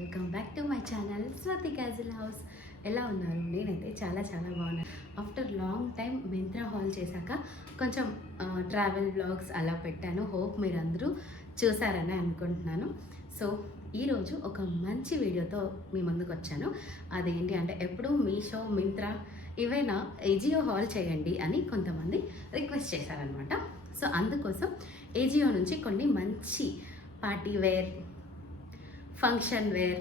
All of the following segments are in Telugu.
Welcome back to my channel Swathi castle house. ఎలా ఉన్నారు? నేనైతే చాలా బాగున్నాను. After long time Myntra hall చేశాక కొంచెం ట్రావెల్ బ్లాగ్స్ అలా పెట్టాను. హోప్ మీరందరూ చూసారని అనుకుంటున్నాను. సో ఈరోజు ఒక మంచి వీడియోతో మీ ముందుకు వచ్చాను. అదేంటి అంటే ఎప్పుడు మీషో, మింత్రా ఇవైనా ఏజియో హాల్ చేయండి అని కొంతమంది రిక్వెస్ట్ చేశారనమాట. సో అందుకోసం ఏజియో నుంచి కొన్ని మంచి party wear, function wear,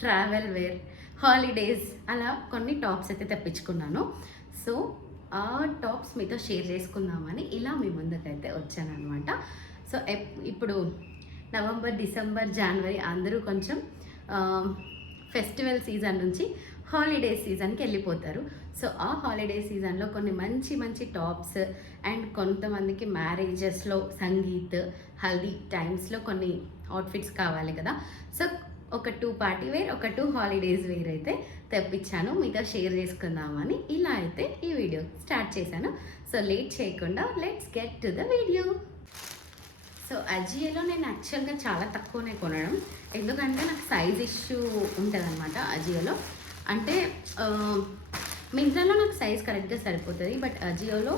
travel wear, holidays అలా కొన్ని టాప్స్ అయితే తెప్పించుకున్నాను. సో ఆ టాప్స్ మీతో షేర్ చేసుకుందామని ఇలా మీ ముందుకైతే వచ్చానమాట. సో ఇప్పుడు నవంబర్, డిసెంబర్, జనవరి అందరూ కొంచెం ఫెస్టివల్ సీజన్ నుంచి హాలిడే సీజన్కి వెళ్ళిపోతారు. సో ఆ హాలిడే సీజన్లో కొన్ని మంచి టాప్స్ అండ్ కొంతమందికి మ్యారేజెస్లో, సంగీత్, హల్దీ టైమ్స్లో కొన్ని అవుట్ఫిట్స్ కావాలి కదా. సో ఒక 2 పార్టీ వేర్, ఒక 2 హాలిడేస్ వేర్ అయితే తెప్పించాను. మీతో షేర్ చేసుకుందామని ఇలా అయితే ఈ వీడియో స్టార్ట్ చేశాను. సో లేట్ చేయకుండా let's get to the video. So అజియోలో నేను యాక్చువల్గా చాలా తక్కువనే కొనడం, ఎందుకంటే నాకు సైజ్ ఇష్యూ ఉంటుంది అనమాట అజియోలో. అంటే మింత్రాలో నాకు సైజ్ కరెక్ట్గా సరిపోతుంది, బట్ అజియోలో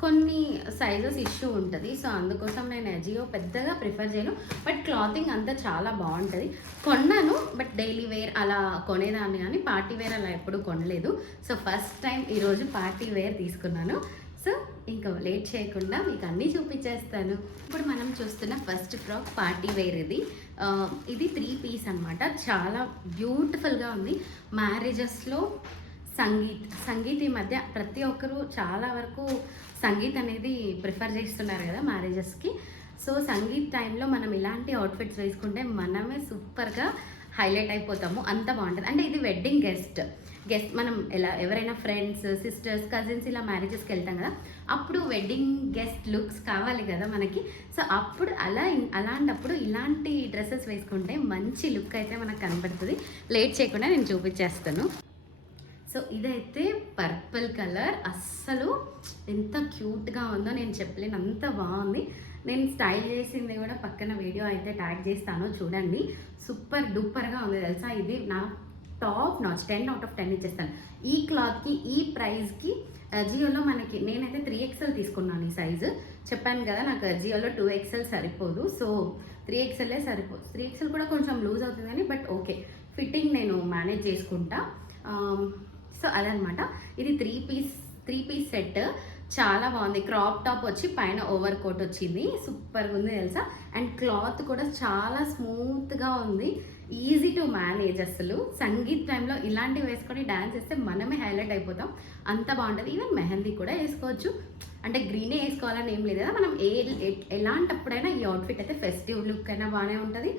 కొన్ని సైజెస్ ఇష్యూ ఉంటుంది. సో అందుకోసం నేను అజియో పెద్దగా ప్రిఫర్ చేయను, బట్ క్లాతింగ్ అంతా చాలా బాగుంటుంది. కొన్నాను, బట్ డైలీ వేర్ అలా కొనేదాన్ని కానీ పార్టీ వేర్ అలా ఎప్పుడు కొనలేదు. సో ఫస్ట్ టైం ఈరోజు పార్టీ వేర్ తీసుకున్నాను. సో ఇంకా లేట్ చేయకుండా మీకు అన్నీ చూపించేస్తాను. ఇప్పుడు మనం చూస్తున్న ఫస్ట్ ఫ్రాక్ పార్టీ వేర్. ఇది 3 పీస్ అనమాట. చాలా బ్యూటిఫుల్గా ఉంది. మ్యారేజెస్లో సంగీత్ ఈ మధ్య ప్రతి ఒక్కరూ చాలా వరకు సంగీత్ అనేది ప్రిఫర్ చేస్తున్నారు కదా మ్యారేజెస్కి. సో సంగీత్ టైంలో మనం ఇలాంటి అవుట్ఫిట్స్ వేసుకుంటే మనమే సూపర్గా హైలైట్ అయిపోతాము. అంత బాగుంటుంది. అంటే ఇది వెడ్డింగ్ గెస్ట్ మనం ఎవరైనా ఫ్రెండ్స్, సిస్టర్స్, కజిన్స్ ఇలా మ్యారేజెస్కి వెళ్తాం కదా, అప్పుడు వెడ్డింగ్ గెస్ట్ లుక్స్ కావాలి కదా మనకి. సో అప్పుడు అలాంటప్పుడు ఇలాంటి డ్రెస్సెస్ వేసుకుంటే మంచి లుక్ అయితే మనకు కనబడుతుంది. లేట్ చేయకుండా నేను చూపించేస్తాను. సో ఇదైతే పర్పుల్ కలర్, అస్సలు ఎంత క్యూట్గా ఉందో నేను చెప్పలేను, అంత బాగుంది. నేను స్టైల్ చేసింది కూడా పక్కన వీడియో అయితే ట్యాగ్ చేస్తాను, చూడండి. సూపర్ డూపర్గా ఉంది తెలుసా. ఇది నా టాప్ నాచ్, 10 out of 10 ఇచ్చేస్తాను. ఈ క్లాత్కి, ఈ ప్రైస్కి జియోలో మనకి నేనైతే 3XL తీసుకున్నాను. ఈ సైజు చెప్పాను కదా, నాకు జియోలో 2XL సరిపోదు. సో 3XLే సరిపోదు. 3XL కూడా కొంచెం లూజ్ అవుతుంది కానీ, బట్ ఓకే, ఫిట్టింగ్ నేను మేనేజ్ చేసుకుంటా. సో అదనమాట. ఇది 3 పీస్ సెట్. చాలా బాగుంది. క్రాప్ టాప్ వచ్చి పైన ఓవర్ కోట్ వచ్చింది. సూపర్గా ఉంది తెలుసా. అండ్ క్లాత్ కూడా చాలా స్మూత్గా ఉంది, ఈజీ టు మేనేజ్. అసలు సంగీత్ టైంలో ఇలాంటివి వేసుకొని డ్యాన్స్ చేస్తే మనమే హైలైట్ అయిపోతాం, అంత బాగుంటుంది. ఈవెన్ మెహందీ కూడా వేసుకోవచ్చు. అంటే గ్రీనే వేసుకోవాలని ఏం లేదు కదా, మనం ఎలాంటప్పుడైనా ఈ అవుట్ఫిట్ అయితే ఫెస్టివ్ లుక్ అయినా బాగానే ఉంటుంది,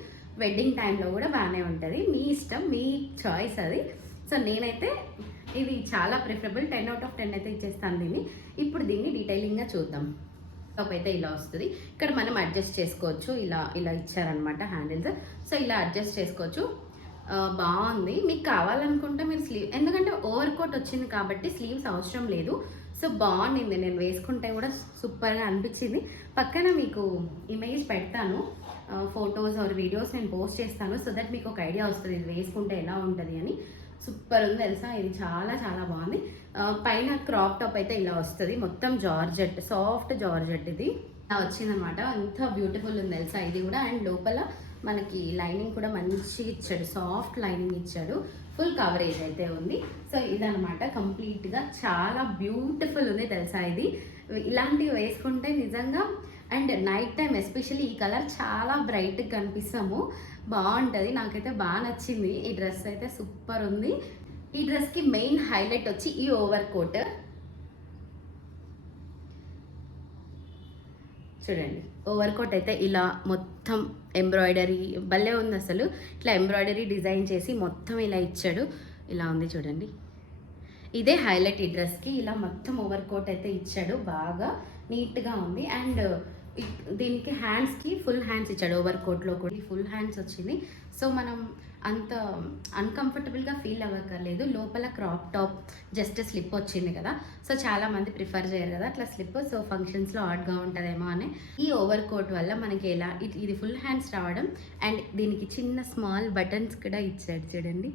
వెడ్డింగ్ టైంలో కూడా బాగానే ఉంటుంది. మీ ఇష్టం, మీ చాయిస్ అది. సో నేనైతే ఇది చాలా ప్రిఫరబుల్, 10 out of 10 అయితే ఇచ్చేస్తాను దీన్ని. ఇప్పుడు దీన్ని డీటెయిలింగ్గా చూద్దాం. టాప్ అయితే ఇలా వస్తుంది. ఇక్కడ మనం అడ్జస్ట్ చేసుకోవచ్చు. ఇలా ఇచ్చారనమాట హ్యాండిల్స్. సో ఇలా అడ్జస్ట్ చేసుకోవచ్చు. బాగుంది. మీకు కావాలనుకుంటే మీరు స్లీవ్, ఎందుకంటే ఓవర్ కోట్ వచ్చింది కాబట్టి స్లీవ్స్ అవసరం లేదు. సో బాగుంది. నేను వేసుకుంటే కూడా సూపర్గా అనిపించింది. పక్కన మీకు ఇమేజ్ పెడతాను, ఫొటోస్ ఆర్ వీడియోస్ నేను పోస్ట్ చేస్తాను. సో దట్ మీకు ఒక ఐడియా వస్తుంది ఇది వేసుకుంటే ఎలా ఉంటుంది అని. సూపర్ ఉంది తెలుసా. ఇది చాలా బాగుంది. పైన క్రాప్ టాప్ అయితే ఇలా వస్తుంది, మొత్తం జార్జెట్, సాఫ్ట్ జార్జెట్ ఇది ఇలా వచ్చిందనమాట. ఎంత బ్యూటిఫుల్ ఉంది తెలుసా ఇది కూడా. అండ్ లోపల మనకి లైనింగ్ కూడా మంచిగా ఇచ్చాడు, సాఫ్ట్ లైనింగ్ ఇచ్చాడు. ఫుల్ కవరేజ్ అయితే ఉంది. సో ఇదనమాట కంప్లీట్గా. చాలా బ్యూటిఫుల్ ఉంది తెలుసా ఇది. ఇలాంటివి వేసుకుంటే నిజంగా, అండ్ నైట్ టైం ఎస్పెషల్లీ ఈ కలర్ చాలా బ్రైట్గా కనిపిస్తాము, బాగుంటుంది. నాకైతే బాగా నచ్చింది ఈ డ్రెస్ అయితే, సూపర్ ఉంది. ఈ డ్రెస్కి మెయిన్ హైలైట్ వచ్చి ఈ ఓవర్ కోట్ చూడండి. ఓవర్ కోట్ అయితే ఇలా మొత్తం ఎంబ్రాయిడరీ భలే ఉంది అసలు. ఇట్లా ఎంబ్రాయిడరీ డిజైన్ చేసి మొత్తం ఇలా ఇచ్చాడు, ఇలా ఉంది చూడండి. ఇదే హైలైట్ ఈ డ్రెస్కి. ఇలా మొత్తం ఓవర్ కోట్ అయితే ఇచ్చాడు, బాగా నీట్గా ఉంది. అండ్ దీనికి హ్యాండ్స్కి ఫుల్ హ్యాండ్స్ ఇచ్చాడు. ఓవర్ కోట్లో కూడా ఫుల్ హ్యాండ్స్ వచ్చింది. సో మనం అంత అన్‌కంఫర్టబుల్‌గా ఫీల్ అవ్వక్కర్లేదు. లోపల క్రాప్ టాప్ జస్ట్ స్లిప్ వచ్చింది కదా! సో, చాలామంది ప్రిఫర్ చేయరు కదా! అట్లా స్లిప్. సో, ఫంక్షన్స్‌లో ఆడ్‌గా ఉంటదేమో అని. ఈ ఓవర్ కోట్ వల్ల మనకి ఎలా ఇది ఫుల్ హ్యాండ్స్ రావడం అండ్ దీనికి చిన్న స్మాల్ బటన్స్ కూడా ఇచ్చాడు చూడండి.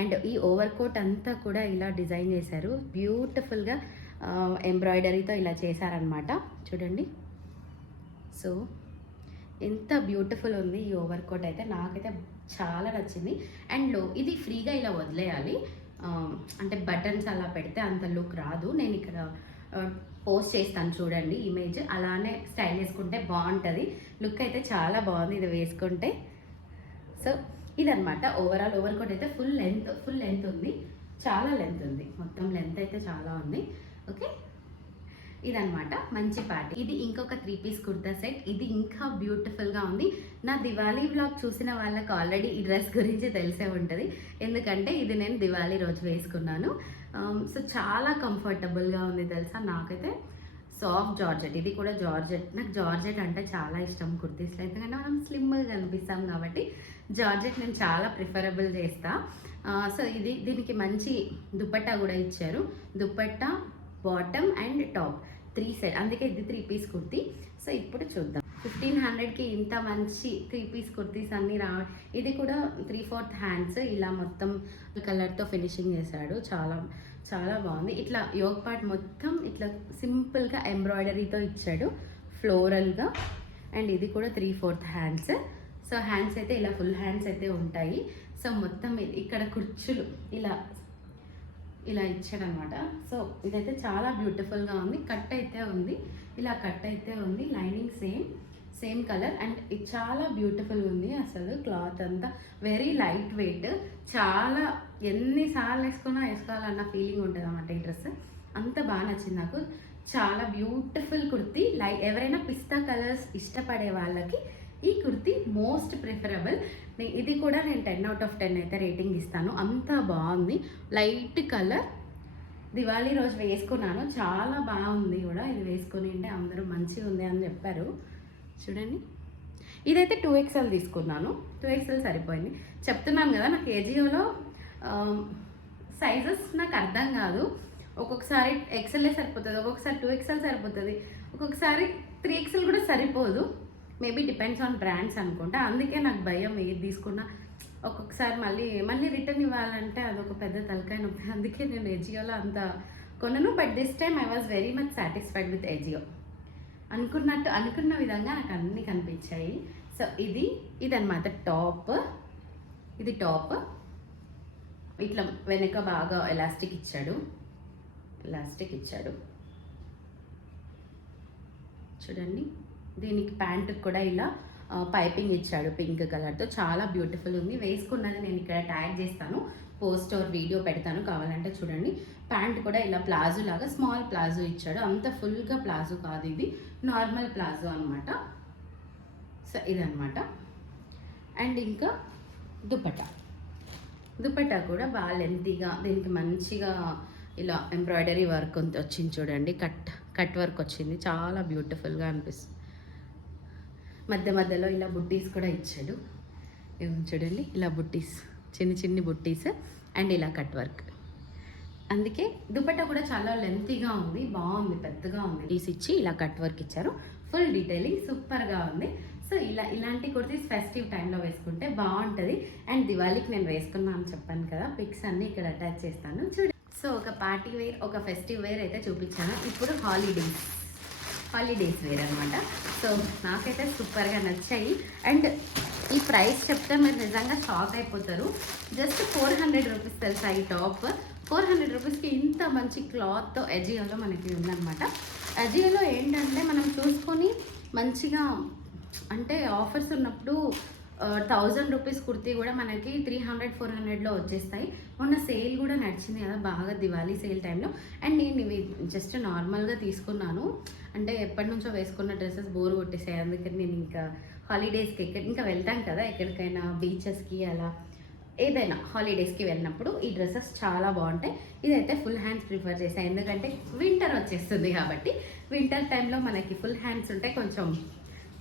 అండ్ ఈ ఓవర్ కోట్ అంతా కూడా ఇలా డిజైన్ చేశారు. బ్యూటిఫుల్‌గా ఎంబ్రాయిడరీతో ఇలా చేశారనమాట. చూడండి. సో, ఎంత బ్యూటిఫుల్ ఉంది ఈ ఓవర్ కోట్ అయితే. నాకైతే చాలా నచ్చింది. అండ్ ఇది ఫ్రీగా ఇలా వదిలేయాలి. అంటే బటన్స్ అలా పెడితే అంత లుక్ రాదు. నేను ఇక్కడ పోస్ట్ చేస్తాను చూడండి ఇమేజ్. అలానే స్టైల్ వేసుకుంటే బాగుంటుంది. లుక్ అయితే చాలా బాగుంది ఇది వేసుకుంటే. సో, ఇదనమాట ఓవరాల్ ఓవర్ కోట్ అయితే ఫుల్ లెంత్ ఉంది. చాలా లెంత్ ఉంది. మొత్తం లెంత్ అయితే చాలా ఉంది. ఓకే, ఇదనమాట మంచి పార్టీ. ఇది ఇంకొక 3 పీస్ కుర్తా సెట్. ఇది ఇంకా బ్యూటిఫుల్గా ఉంది. నా దివాళీ వ్లాగ్ చూసిన వాళ్ళకి ఆల్రెడీ ఈ డ్రెస్ గురించి తెలిసే ఉంటుంది. ఎందుకంటే ఇది నేను దివాళీ రోజు వేసుకున్నాను. సో, చాలా కంఫర్టబుల్గా ఉంది తెలుసా. నాకైతే సాఫ్ట్ జార్జెట్, ఇది కూడా జార్జెట్. నాకు జార్జెట్ అంటే చాలా ఇష్టం కుర్తీస్లో. ఎందుకంటే మనం స్లిమ్గా కనిపిస్తాం కాబట్టి జార్జెట్ నేను చాలా ప్రిఫరబుల్ చేస్తా. సో, దీనికి మంచి దుపట్టా కూడా ఇచ్చారు. Dupatta, bottom and top 3 set. అందుకే ఇది 3 పీస్ కుర్తీ. సో, ఇప్పుడు చూద్దాం. 1500కి ఇంత మంచి 3 పీస్ కుర్తీస్ అన్నీ ఇది కూడా 3/4 హ్యాండ్స్ ఇలా మొత్తం కలర్తో ఫినిషింగ్ చేశాడు. చాలా చాలా బాగుంది. ఇట్లా యోగ్ పార్ట్ మొత్తం ఇట్లా సింపుల్గా ఎంబ్రాయిడరీతో ఇచ్చాడు ఫ్లోరల్గా. అండ్ ఇది కూడా 3/4 హ్యాండ్స్. సో, హ్యాండ్స్ అయితే ఇలా ఫుల్ హ్యాండ్స్ అయితే ఉంటాయి. సో, మొత్తం ఇక్కడ కుర్చులు ఇలా ఇచ్చాడనమాట. సో, ఇదైతే చాలా బ్యూటిఫుల్గా ఉంది. కట్ అయితే ఉంది, ఇలా కట్ అయితే ఉంది. Lining same colour. అండ్ ఇది చాలా బ్యూటిఫుల్గా ఉంది. అసలు క్లాత్ అంతా వెరీ లైట్ వెయిట్. చాలా ఎన్నిసార్లు వేసుకోవాలన్న ఫీలింగ్ ఉంటుంది అన్నమాట. ఈ డ్రెస్ అంత బాగా నచ్చింది నాకు. చాలా బ్యూటిఫుల్ కుర్తీ. ఎవరైనా పిస్తా కలర్స్ ఇష్టపడే వాళ్ళకి ఈ కుర్తీ మోస్ట్ ప్రిఫరబుల్. ఇది కూడా నేను 10/10 అయితే రేటింగ్ ఇస్తాను. అంత బాగుంది. Light colour. దివాళీ రోజు వేసుకున్నాను, చాలా బాగుంది కూడా. ఇది వేసుకొని అంటే అందరూ మంచిగా ఉంది అని చెప్పారు. చూడండి, ఇదైతే 2XL తీసుకున్నాను. 2XL సరిపోయింది. చెప్తున్నాను కదా, నాకు ఏజియోలో సైజెస్ నాకు అర్థం కాదు. ఒక్కొక్కసారి XL సరిపోతుంది, ఒక్కొక్కసారి 2XL సరిపోతుంది, ఒక్కొక్కసారి 3XL కూడా సరిపోదు. మేబీ డిపెండ్స్ ఆన్ బ్రాండ్స్ అనుకుంటా. అందుకే నాకు భయం ఏది తీసుకున్నా ఒక్కొక్కసారి మళ్ళీ రిటర్న్ ఇవ్వాలంటే అదొక పెద్ద తలకాయ నొప్పి. అందుకే నేను ఏజియోలో అంత కొనను. But this time I was very much satisfied with Ajio. అనుకున్న విధంగా నాకు అన్నీ కనిపించాయి. సో, ఇదన్నమాట టాప్. ఇది టాప్. ఇట్లా వెనక బాగా ఎలాస్టిక్ ఇచ్చాడు. చూడండి. దీనికి ప్యాంటుకి కూడా ఇలా పైపింగ్ ఇచ్చాడు పింక్ కలర్తో. చాలా బ్యూటిఫుల్ ఉంది. వేసుకున్నది నేను ఇక్కడ ట్యాగ్ చేస్తాను, పోస్ట్ ఆర్ వీడియో పెడతాను కావాలంటే చూడండి. ప్యాంట్ కూడా ఇలా ప్లాజో లాగా స్మాల్ ప్లాజో ఇచ్చాడు. అంత ఫుల్గా ప్లాజో కాదు, ఇది నార్మల్ ప్లాజో అనమాట. సో, ఇదనమాట. అండ్ ఇంకా దుపట్టా కూడా బాగా లెంతీగా, దీనికి మంచిగా ఇలా ఎంబ్రాయిడరీ వర్క్ వచ్చింది చూడండి. కట్ వర్క్ వచ్చింది. చాలా బ్యూటిఫుల్గా అనిపిస్తుంది. మధ్యలో ఇలా బుట్టీస్ కూడా ఇచ్చాడు. చూడండి, ఇలా బుట్టీస్, చిన్ని బుట్టీస్ అండ్ ఇలా కట్ వర్క్. అందుకే దుపట్టా కూడా చాలా లెంతీగా ఉంది, బాగుంది, పెద్దగా ఉంది. ఇచ్చి ఇలా కట్ వర్క్ ఇచ్చారు. ఫుల్ డీటెయిలింగ్ సూపర్గా ఉంది. సో, ఇలాంటి కుర్తీస్ ఫెస్టివ్ టైంలో వేసుకుంటే బాగుంటుంది. అండ్ దివాళీకి నేను వేసుకున్నాను అని చెప్పాను కదా, పిక్స్ అన్నీ ఇక్కడ అటాచ్ చేస్తాను చూడండి. సో, ఒక పార్టీ వేర్, ఒక ఫెస్టివ్ వేర్ అయితే చూపించాను. ఇప్పుడు హాలిడేస్ వేర్ అనమాట. సో, నాకైతే సూపర్గా నచ్చాయి. అండ్ ఈ ప్రైస్ చెప్తే మీరు నిజంగా షాక్ అయిపోతారు. జస్ట్ 400 రూపీస్ తెలుసా ఈ టాప్. 400 రూపీస్కి ఇంత మంచి క్లాత్తో అజియోలో మనకి ఉందన్నమాట. అజియోలో ఏంటంటే మనం చూసుకొని మంచిగా, అంటే ఆఫర్స్ ఉన్నప్పుడు 1000 రూపీస్ కుర్తీ కూడా మనకి 300-400లో వచ్చేస్తాయి. మొన్న సేల్ కూడా నడిచింది కదా బాగా, దివాళీ సేల్ టైంలో. అండ్ నేను ఇవి జస్ట్ నార్మల్గా తీసుకున్నాను. అంటే ఎప్పటి నుంచో వేసుకున్న డ్రెస్సెస్ బోర్ కొట్టేసాయి. అందుకని నేను ఇంకా హాలిడేస్కి ఇంకా వెళ్తాం కదా ఎక్కడికైనా, బీచెస్కి అలా ఏదైనా హాలిడేస్కి వెళ్ళినప్పుడు ఈ డ్రెస్సెస్ చాలా బాగుంటాయి. ఇదైతే ఫుల్ హ్యాండ్స్ ప్రిఫర్ చేస్తాను, ఎందుకంటే వింటర్ వచ్చేస్తుంది కాబట్టి. వింటర్ టైంలో మనకి ఫుల్ హ్యాండ్స్ ఉంటే కొంచెం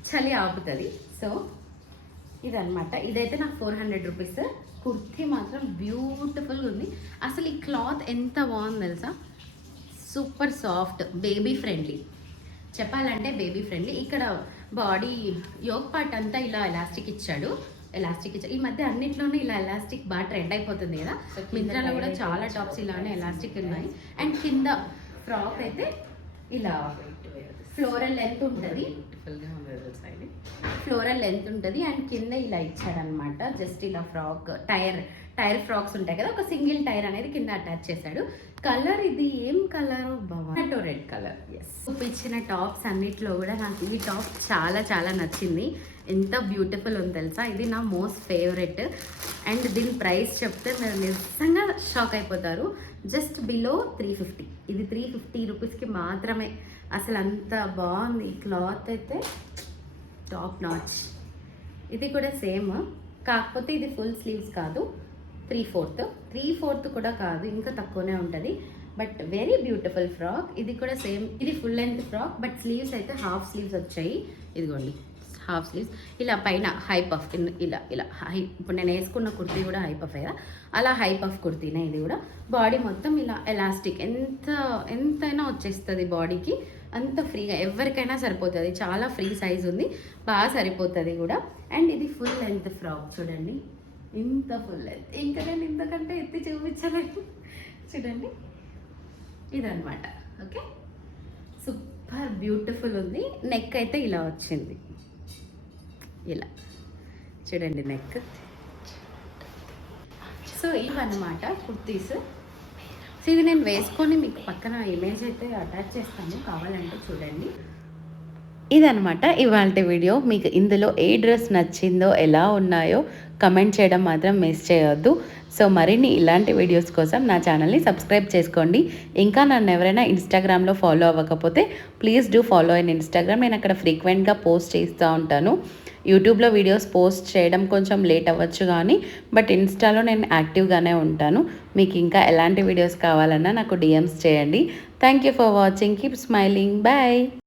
చలి ఆపుతుంది. సో, ఇదనమాట. ఇదైతే నాకు 400 రూపీస్. కుర్తీ మాత్రం బ్యూటిఫుల్గా ఉంది. అసలు ఈ క్లాత్ ఎంత బాగుంది తెలుసా, సూపర్ సాఫ్ట్, బేబీ ఫ్రెండ్లీ. చెప్పాలంటే బేబీ ఫ్రెండ్లీ. ఇక్కడ బాడీ యోగ్ పార్ట్ అంతా ఇలా ఎలాస్టిక్ ఇచ్చాడు. ఈ మధ్య అన్నిట్లోనే ఇలా ఎలాస్టిక్ బాగా ట్రెండ్ అయిపోతుంది కదా. మింత్రాలో కూడా చాలా టాప్స్ ఇలానే ఎలాస్టిక్ ఉన్నాయి. అండ్ కింద ఫ్రాక్ అయితే ఇలా ఫ్లోరల్ లెంత్ ఉంటుంది, అండ్ కింద ఇలా ఇచ్చాడనమాట. జస్ట్ ఇలా ఫ్రాక్ టైర్ ఫ్రాక్స్ ఉంటాయి కదా, ఒక సింగిల్ టైర్ అనేది కింద అటాచ్ చేశాడు. కలర్ ఇది ఏం కలర్, టొమాటో రెడ్ కలర్. చూపించిన టాప్స్ అన్నిట్లో కూడా నాకు ఈ టాప్ చాలా చాలా నచ్చింది. ఎంత బ్యూటిఫుల్ ఉంది తెలుసా. ఇది నా మోస్ట్ ఫేవరెట్. అండ్ దీని ప్రైస్ చెప్తే మీరు నిజంగా షాక్ అయిపోతారు. Just below 350. ఇది 350 రూపీస్కి మాత్రమే. అసలు అంత బాగుంది. ఈ క్లాత్ అయితే టాప్ నాచ్. ఇది కూడా సేమ్, కాకపోతే ఇది ఫుల్ స్లీవ్స్ కాదు, 3/4 కూడా కాదు, ఇంకా తక్కువనే ఉంటుంది. But very beautiful frock. ఇది కూడా సేమ్, ఇది full length frock, but sleeves అయితే హాఫ్ స్లీవ్స్ వచ్చాయి. ఇదిగోండి హాఫ్ స్లీవ్స్. ఇలా పైన హై పఫ్, ఇలా హై. ఇప్పుడు నేను వేసుకున్న కుర్తీ కూడా హై పఫ్ కదా, అలా హై పఫ్ కుర్తీనే ఇది కూడా. బాడీ మొత్తం ఇలా ఎలాస్టిక్, ఎంతైనా వచ్చేస్తుంది బాడీకి, అంత ఫ్రీగా ఎవరికైనా సరిపోతుంది. చాలా ఫ్రీ సైజ్ ఉంది, బాగా సరిపోతుంది కూడా. అండ్ ఇది ఫుల్ లెంత్ ఫ్రాక్ చూడండి, ఇంత ఫుల్ లెంత్. ఇంకా నేను ఇంతకంటే ఎత్తి చూపించలేదు. చూడండి ఇదనమాట. ఓకే, సూపర్ బ్యూటిఫుల్ ఉంది. నెక్ అయితే ఇలా వచ్చింది, ఇలా చూడండి నెక్. సో ఇవన్నమాట కుర్తీస్. సో ఇది నేను వేసుకొని మీకు పక్కన ఇమేజ్ అయితే అటాచ్ చేస్తాను, కావాలంటే చూడండి. ఇదనమాట ఇవాళ వీడియో. మీకు ఇందులో ఏ డ్రెస్ నచ్చిందో, ఎలా ఉన్నాయో కమెంట్ చేయడం మాత్రం మిస్ చేయొద్దు. సో మరిన్ని ఇలాంటి వీడియోస్ కోసం నా ఛానల్ని సబ్స్క్రైబ్ చేసుకోండి. ఇంకా నన్ను ఎవరైనా ఇన్స్టాగ్రామ్లో ఫాలో అవ్వకపోతే please do follow in Instagram. నేను అక్కడ ఫ్రీక్వెంట్గా పోస్ట్ చేస్తూ ఉంటాను. యూట్యూబ్లో వీడియోస్ పోస్ట్ చేయడం కొంచెం లేట్ అవ్వచ్చు కానీ, బట్ ఇన్స్టాలో నేను యాక్టివ్గానే ఉంటాను. మీకు ఇంకా ఎలాంటి వీడియోస్ కావాలన్నా నాకు డిఎమ్స్ చేయండి. Thank you for watching. Keep smiling. Bye.